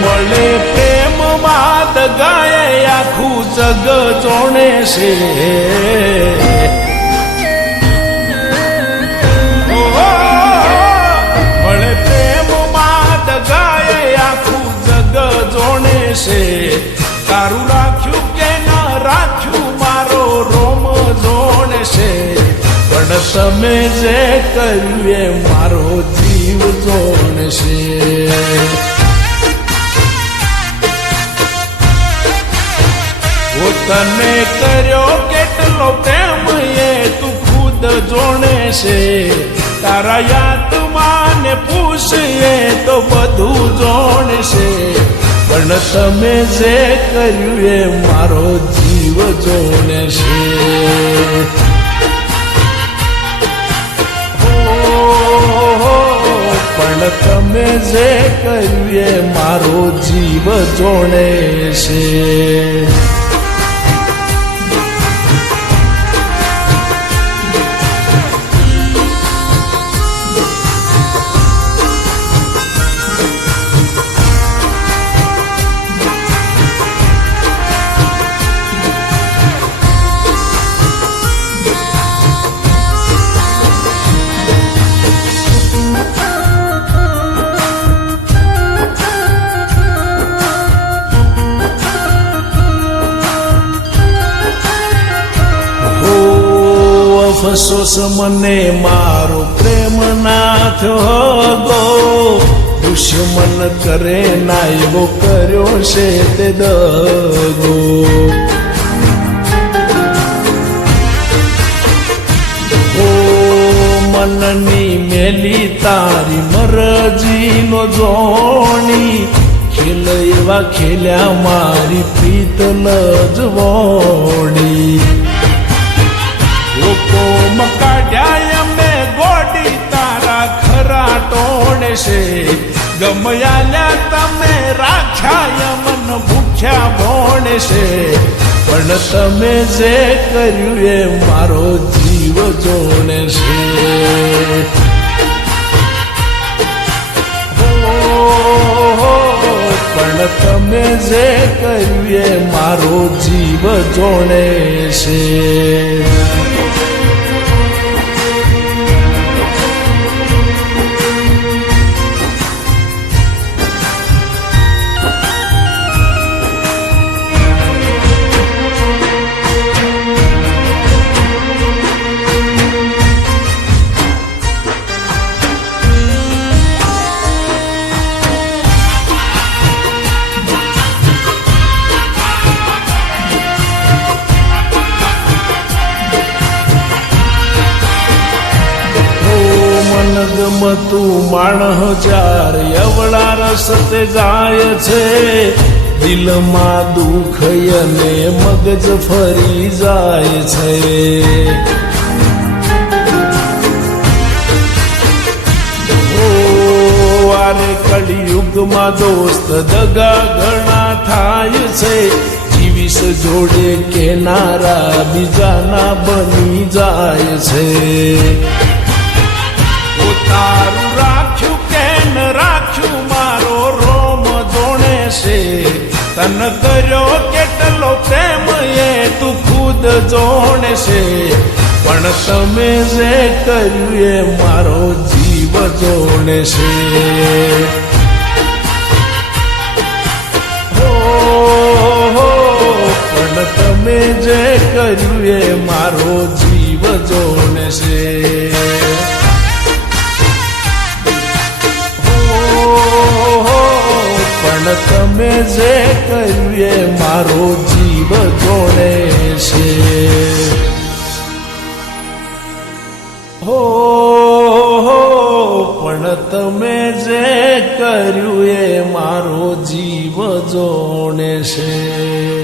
મળે પ્રેમમાં દગાએ આખું જગ જોણે છે. મળે પ્રેમમાં દગાએ આખું જગ જોણે છે. તારું રાખ્યું કે ના રાખ્યું મારો રોમ જોણે છે. પણ તમે જે કર્યું એ મારો જીવ જોણે છે. તને કર્યો કેટલો પ્રેમ એ તું ખુદ જોણે છે. તારા યાદમાં પૂછે તો બધું જોણે છે. પણ તમે જે કર્યું એ મારો જીવ જોણે છે. પણ તમે જે કર્યું એ મારો જીવ જોણે છે. અફસોસ મને મારો પ્રેમ ના થયો ગો. દુશ્મન કરે ના એવો કર્યો છે તે દગો. મનની મેલી તારી મરજીનો જોણી. ખેલ એવા ખેલ્યા મારી પ્રીતલ જવોણી. લોકો મકાડ્યા અમે ગોડી તારા ખરા ટોણે છે. ગમયાલ્યા તમે રાખ્યા મન ભૂખ્યા ભોણે છે. પણ તમે જે કર્યું એ મારો જીવ જોણે છે. પણ તમે જે કર્યું એ મારો જીવ જોણે છે. ગમતું માણસ જાર એવડા રસ્તે જાય છે. દિલમાં દુઃખ અને મગજ ફરી જાય છે. વારે કળિયુગમાં દોસ્ત દગા ઘણા થાય છે. જીવીસ જોડે કેનારા બીજાના બની જાય છે. તારું રાખ્યું કે ન રાખ્યું મારો રોમ જોણે છે. તન કર્યો કેટલો પ્રેમ એ તું ખુદ જોણે છે. પણ તમે જે કર્યું એ મારો જીવ જોણે છે. પણ તમે જે કર્યું એ મારો જીવ જોણે છે. પણ તમે જે કર્યું એ મારો જીવ જોણે છે. પણ તમે જે કર્યું એ મારો જીવ જોણે છે.